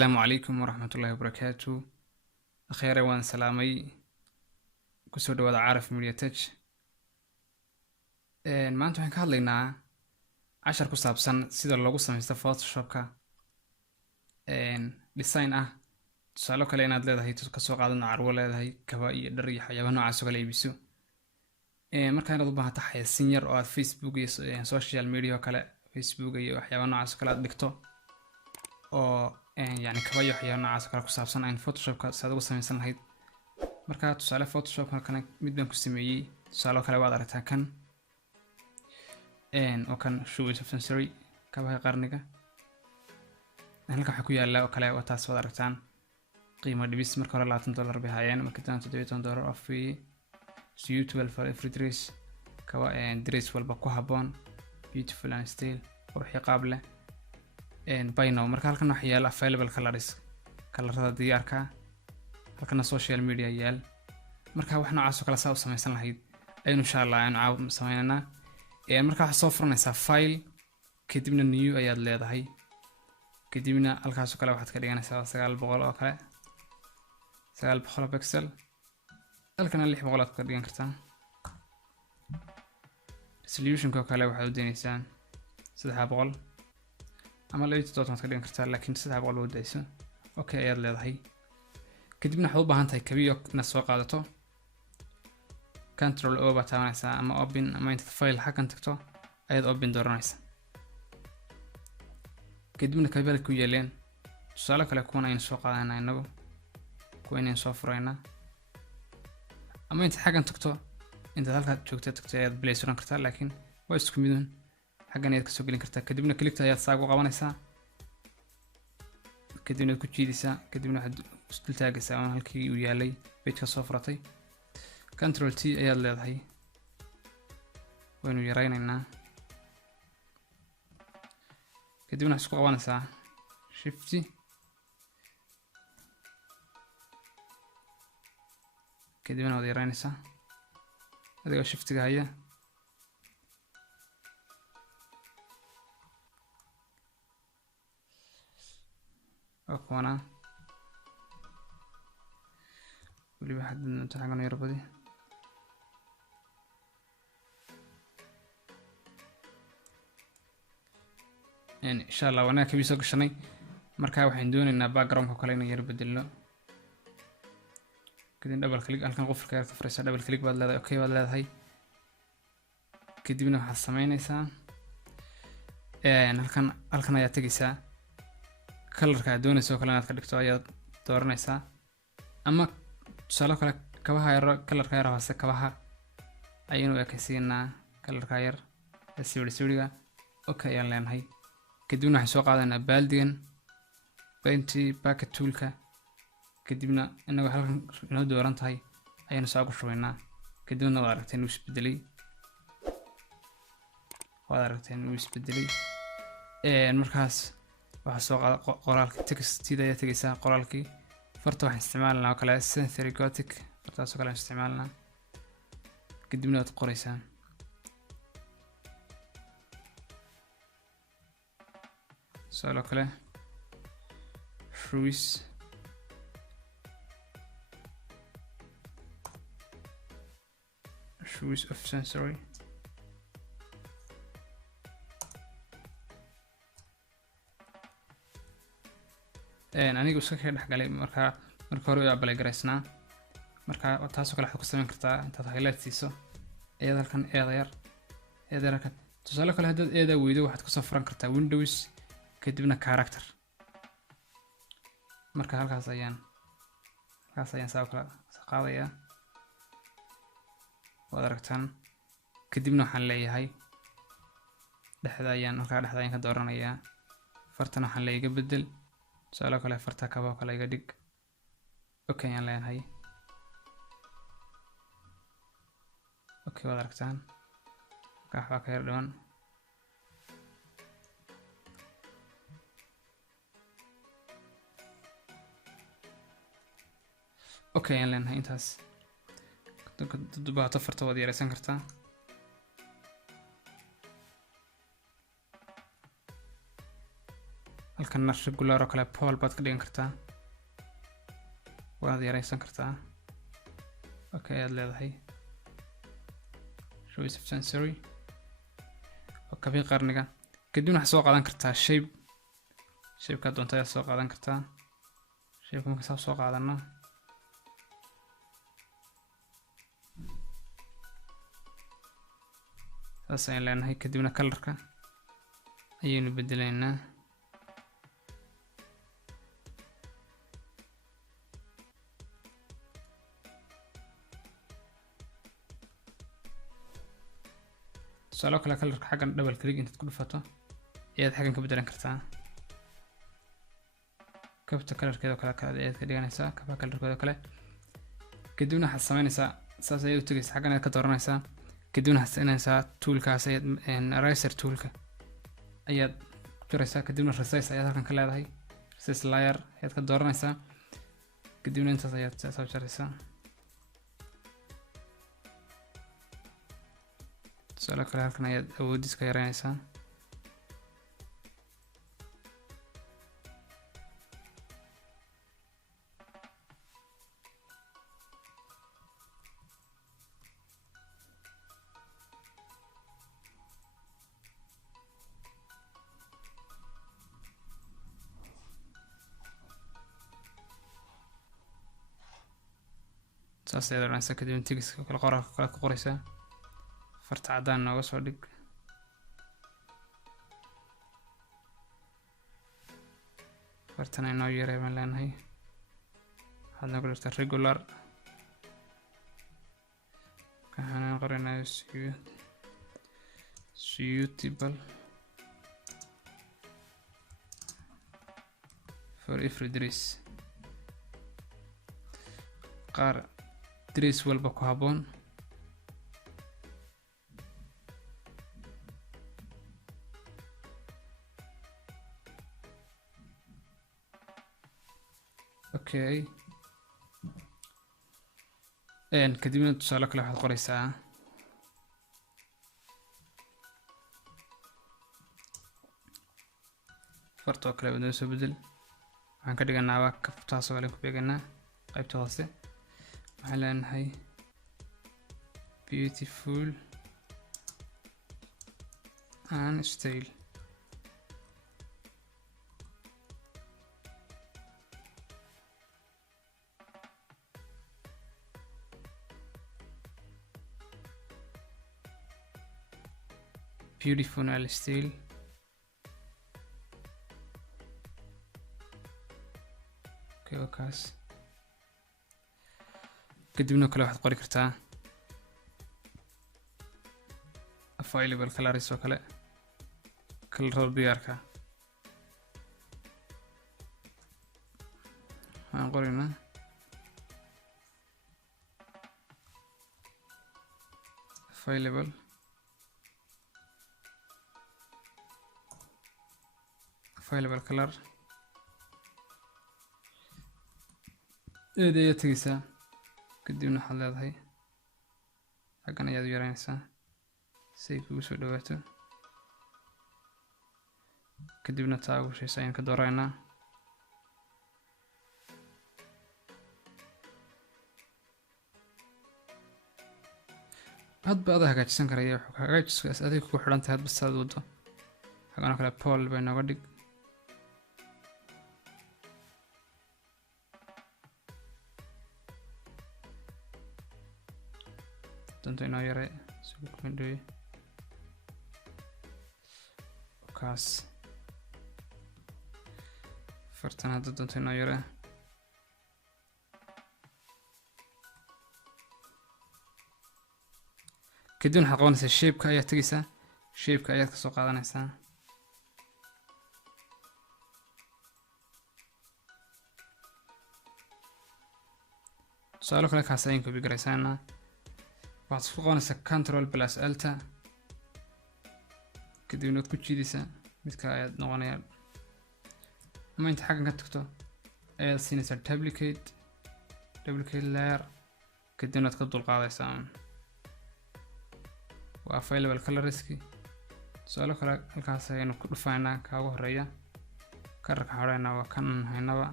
السلام عليكم ورحمة الله وبركاته. أخيرا وان سلامي kusoo dhawaada Caarif Media Tech. Maanta waxaan ka hadlaynaa cashar ku saabsan sida loogu samaysto Photoshop-ka design ah. Tusaale kale inaad leedahay ka soo qaadana carwo leedahay kaba iyo dhar iyo waxyaabo noocaas oo kale iibiso. Marka inaad u baahato xayeysiin yar oo aad Facebook iyo social media kale Facebook iyo waxyaabo noocaas oo kale aad dhigto oo yani kaba iyo waxyaabo noocaas oo kale ku saabsan in Photoshop-ka saad ugu samaysan lahayd. marka tusaale Photoshop kan mid baan ku sameeyay tusaale kale waad aragtaa kan oo kan shoes of sensory kabaha qarniga halka waxa ku yaala oo kale waa taas waad aragtaan qiimo dhibis marka hore $20 bay hayeen marka tan $17 off suitable for every dress kaba dress walba ku haboon beautiful and style qurux qaab leh buy now marka halkan waxa yaala available colors kalarada diyaarka halkana social media yaal marka wax noocaas oo kala saa u samaysan lahayd aynu insha Allah aan caawin sameeynaa marka waxa soo furanaysaa file kadibna new ayaad leedahay kadibna halkaas oo kale waxaad ka dhiganaysaa 900 oo kale 900 pixel halkana 600 aad ka dhigan kartaa resolution ka kale waxaad u deenaysaa 300 ama 200 aad ka dhigan kartaa laakiin 300 u dayso okay ayaad leedahay kadibna waxaad u baahan tahay kabiyo na soo qaadato control o ba taabanaysaa ama open ama inta file halkan tagto ayaad open dooranaysaa kadibna kabiyo ku yeeleen tusaale kale kuwan aynu soo qaadanaa inagu kuwan aynu soo furaynaa ama inta halkan tagto inta halka joogto tagto ayaad play suran kartaa laakiin waa isku midun halkan ayaad ka soo gelin kartaa kadibna click ayaad saagu qabanaysaa kadibna ku jiidaysaa kadibna waxaad isku taagaysaa halkii uu yaalay page ka soo furatay control T ayaad leedahay waynu yaraynaynaa kadibna isku qabanaysaa shift kadibna waad yaraynaysaa adigoo shiftiga haya أكونا واللي واحد من تحقنا يربدي يعني إن شاء الله وأنا كبي سوق الشني مركا وحين دون إن باك جراوند كلنا يربدل له كده دبل كليك هل كان غفر كير تفرش دبل كليك بعد لا أوكي بعد لا هاي كده بينه حسمين إنسان هل كان يعتقد سا kalarka doonayso kale aad ka dhigto ayaad dooranaysaa ama tusaale kale kabaha yar kalarka yar hoose kabaha ayaynu ekaysiinaa kalarka yar sawir-sawiriga okay ayaan leenahay kadibna waxaan soo qaadanaa baaldigan paint bucket toolka kadibna inagu halkan inoo dooran tahay ayaynu soo ku shubaynaa kadibna waad aragteen uu isbedelay markaas waxa soo qaad qoraalka textida ayaa tagaysaa qoraalkii farta waxaan isticmaalnaa kale sensory gothic fartaas oo kale isticmaalnaa kadibna waad qoraysaa soo kale shoes of sensory anigu iska ka dhaxgalay marka hore ayaa balay garaysnaa marka taas oo kale waxaad ku samayn kartaa intaad highlight siiso eed halkan eed halkan tusaale kale haddaad eeda weydo waxaad ku soo furan kartaa Windows kadibna character marka halkaas ayaan saa kala qaadayaa waad aragtaan kadibna waxaan leeyahay dhexda ayaan ka dooranayaa fartana waxaan leeyahay bedel سؤال كله فرتا كبا كله يقدق أوكي يعني هاي أوكي وضركتان قهوة كير دون أوكي يعني هاي انتهاس كنت دبها طفرت ودي رسان كرتا halkan regular oo kale pole baad ka dhigan kartaa waad yaraysan kartaa okay aad leedahay show sensory oo kabii qarniga kadibna waxaad soo qaadan kartaa shape ka doonta ayaad soo qaadan kartaa shape marka soo qaadano saas ayaan leenahay kadibna colorka ayaynu bedelaynaa سؤال كلا كلر حاجة دبل كليك أنت تكون فترة إيه حاجة كبدل انكرتها كبت كلر كذا كلا كلا إيه كذا نسا كبا كلر كذا كلا كدونا حسمين نسا ساس أيو تجلس حاجة كتورنا نسا كدونا حسنا نسا تول كاسيد إن رايسر تول ك أياد ترسا كدونا رسايس أياد كان كلا هاي رسايس لاير أياد كدورنا نسا كدونا أنت أياد ساس ترسا سؤال كله halkan ayaad awoodiis ka yareynaysaa saas ayaad oranaysaa kadib tigiska kala qoraalka kala ku qoraysaa farta cadaan nooga soo dhig fartan ay noo yareeyaan leenahay waxaad nagu dhigtaa regular waxaan qoranayaa suitable for every dress qaar dress walba ku habboon okay kadibna tusaale kale waxaad qoraysaa fartoo kale wadana soo bedel waxaan ka dhiganaa waa kaftaasoo kale ku beeganaa qaybta hoose waxaan leenahay beautiful and style beautiful and style okay wakaas kadibna kale waxaad qori kartaa available colors oo kale color diyaarka waxaan qorinaa available color eedeeya tegaysaa kadibna waxaad leedahay xaggan ayaad u yaraynaysaa si ay kugu soo dhawaato kadibna taa ugu shaysa ayaan ka dooraynaa hadba adaa hagaajisan karaya hagaajiskaas adig kugu xidhan tahay hadba saad wado xaggan oo kale pole bay nooga dhig danto inoo yare isugu kundhowe kaas fartan hadda danto inoo yare kadibna waxaad qabanaysaa shapeka ayaad tegaysaa shapeka ayaad kasoo qaadanaysaa tusaale kale kaas ayaan copy garaysaanaa waxaad ku qabanaysaa control plus alta kadibna waad ku jiidaysaa midka ayaad noqonaya ama inta xaggan ka tagto ayaad siinaysaa duplicate layer kadibna waad ka dulqaadaysaa waa available colorski tusaale kale halkaas ayaynu ku dhufaynaa kaaga horeeya kalarka xoreena waa kan haynaba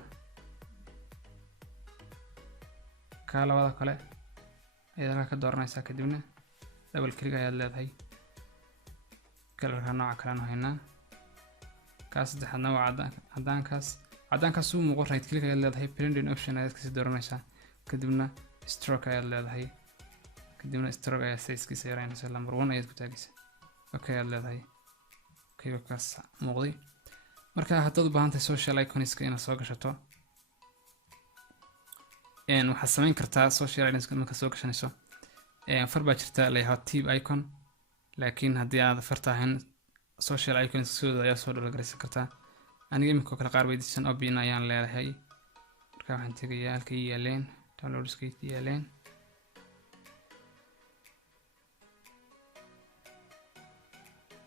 ka labada kale ayaad ka dooranaysaa kadibna double click ayaad leedahay kalarka nooca kale haynaa ka saddexaadna waa cadaankaas uu muuqdo right click ayaad leedahay blending option ayaad kasi dooranaysaa kadibna stroke ayaad leedahay kadibna stroke ayaa size-kiisa yaraynaysaa number 1 ayaad ku taagaysaa okay ayaad leedahay okay kaas muuqday marka haddaad u baahan tahay social icons-ka inaad soo gashato waxaad samayn kartaa social icons marka soo gashanayso far baa jirta la yiraahdo tip icon laakiin haddii aad fartahan social icons sidoo ayaa soo dhigaysan kartaa aniga imika kala qaar weydiisan open ayaan leeyahay marka waxaan tagayaa halkii yaaleen downloadska yaaleen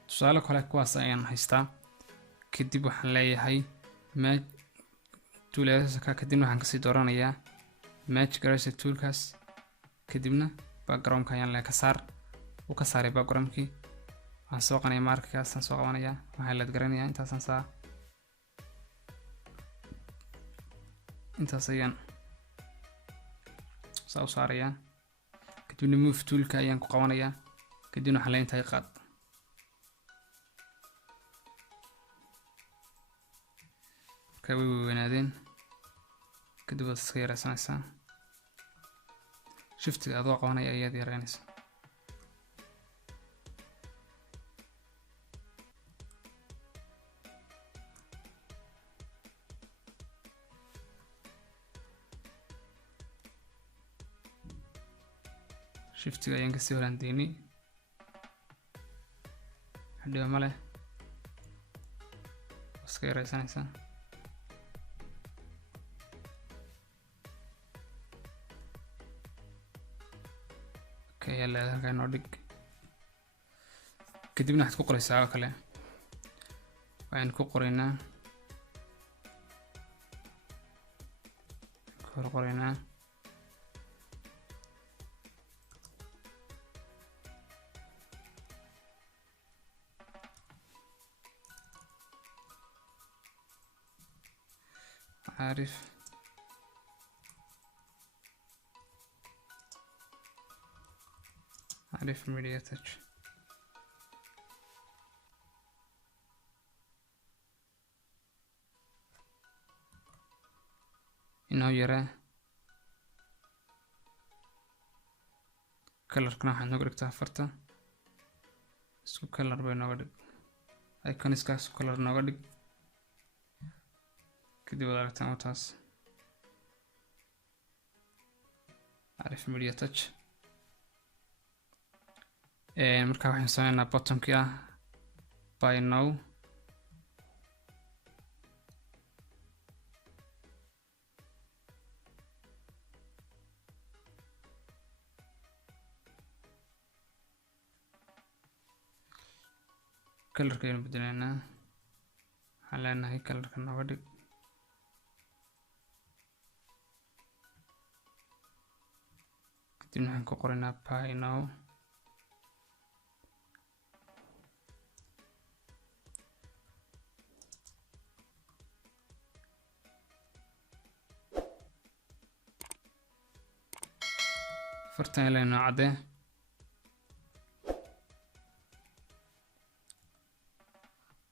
tusaale kale kuwaas ayaan haystaa kadib waxaan leeyahay match toolska kadibna waxaan kasii dooranayaa match garage toolkaas kadibna background-ka ayaan leeyahay ka saar uu ka saaray background-kii waxaan soo qabanaya markaas aan soo qabanaya waxaan la garanayaa intaas ayaan soo saarayaa kadibna move toolka ayaan ku qabanayaa kadibna waxaan leeyahay intaay qaad ka weynaadeen kadib waad iska yaraysanaysaa shiftiga adoo qabanaya ayaad yaraynaysaa shiftiga ayaan kasii horaandeynay hadhiba ma leh iska yaraysanaysaa okay yalla halkaa noo dhig kadibna waxaad ku qoraysaa oo kale waxaan ku qoraynaa عارف media touch inoo yaraa kalarkana waxaad nooga dhigtaa afarta isku kalar bay nooga dhig iconiskaas kalar nooga dhig kadib waad aragtaan taas عارف media touch marka waxaan sameynaa bottomkii ah by now kalarka ayaan bedelaynaa waxaan leenahay kalarka nooga dhig kadibna waxaan ku qoraynaa by now fartan ilaa inoo caddee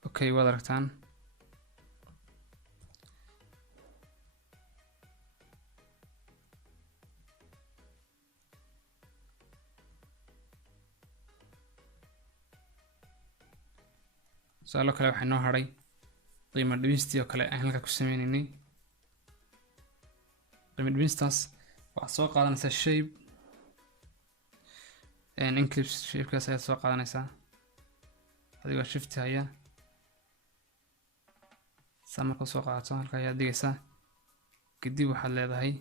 okay waad aragtaan su'aalo kale waxaa noo hadhay qiimo dhimistii oo kale aan halka ku sameynaynay qiimo dhimistaas waxaad soo qaadanaysaa shape inclips shape-kaas ayaad soo qaadanaysaa adigoo shift haya saa marka soo qaadato halka ayaad dhigaysaa kadib waxaad leedahay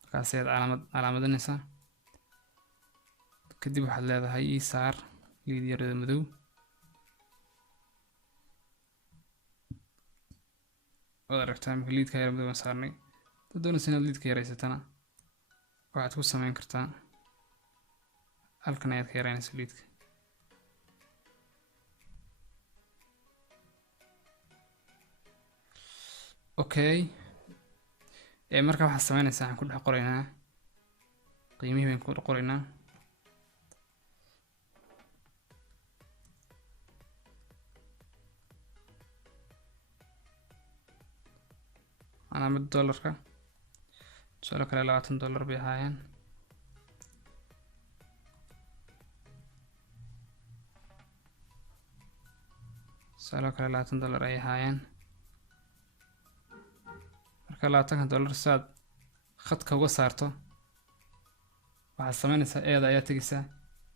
halkaas ayaad calaamadinaysaa kadib waxaad leedahay ii saar liid yarada madow waad aragtaa marka liidka yara madow aan saarnay dad doonaysa inaad liidka yaraysatana waxaad ku sameyn kartaa halkan ayaad ka yaraynaysa liidka okay marka waxaan sameynaysaa waxaan ku dhex qoraynaa qiimihii baan ku dhex qoraynaa calaamada dollarka tusaale kale $20 bay ahaayeen tusaale kale $20 ay ahaayeen marka $20 saad khadka uga saarto waxaad sameynaysaa eeda ayaa tegaysaa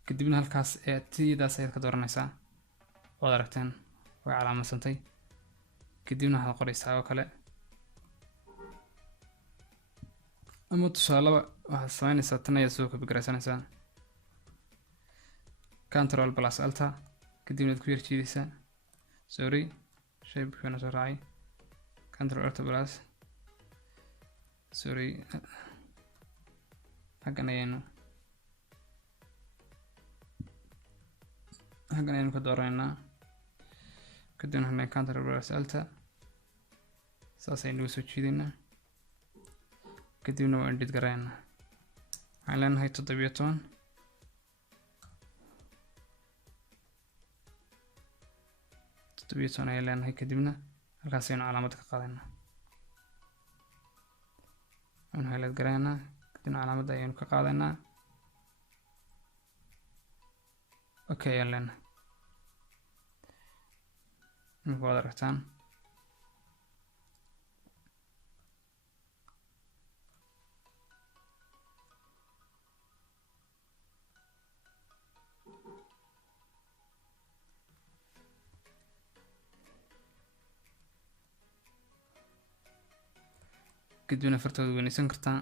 kadibna halkaas ee tiidaas ayaad ka dooranaysaa waad aragteen way calaamadsantay kadibna waxaad qoraysaa oo kale ama tusaalaba waxaad sameynaysaa tan ayaad soo kabgaraysanaysaa Ctrl plus Alt kadibna aad ku yar jiidaysaa sorry shaybkana soo raacay Ctrl Alt plus sorry xaggan ayaynu ka dooraynaa kadibna waxaan Ctrl plus Alt saas ayaynu soo jiidaynaa kadibna waan edit garaynaa waxaan leenahay 17 ayaan leenahay kadibna halkaas ayaynu calaamad ka qaadaynaa waan highlight garaynaa kadibna calaamada ayaynu ka qaadaynaa okay ayaan leenahay imika waad aragtaan kadibna fartooda weynaysan kartaa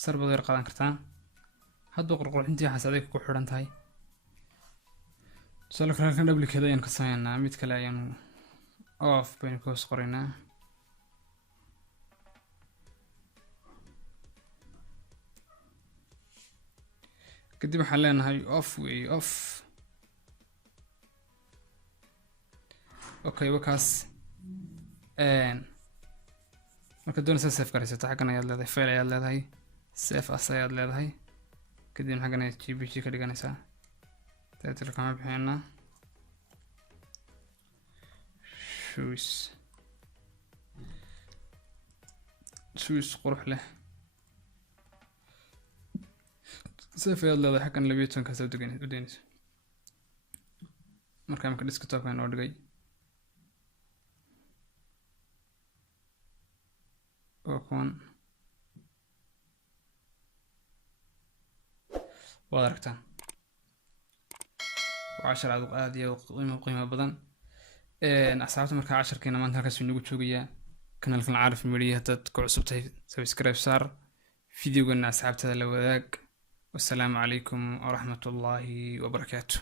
sarbaad yar qaadan kartaa hadba qurqurxintii waxaas adiga ku xidhan tahay tusaale kale halkan dhablikeeda ayaan ka sameynaa mid kale ayaanu off baynu ka hoos qoraynaa kadib waxaan leenahay off wey off okay wakaas marka doonaysa save garaysato xaggan ayaad leedahay file ayaad leedahay save as ayaad leedahay kadibna xaggan ayaad gbg ka dhiganaysaa title kama bixinaa shoes qurux leh save ayaad leedahay xaggan 12 kaas u deynayso marka imika desktop aan oo dhigay وكون وضركتان وعشر عدو آدية وقيمة بدن أصحابته مركا 10 كينا مانتا كاسو نيقو تشوغيا كان لكن عارف المرية تدكو عصبتي سبسكرايب صار فيديو قلنا أصحابته لو ذاك والسلام عليكم ورحمة الله وبركاته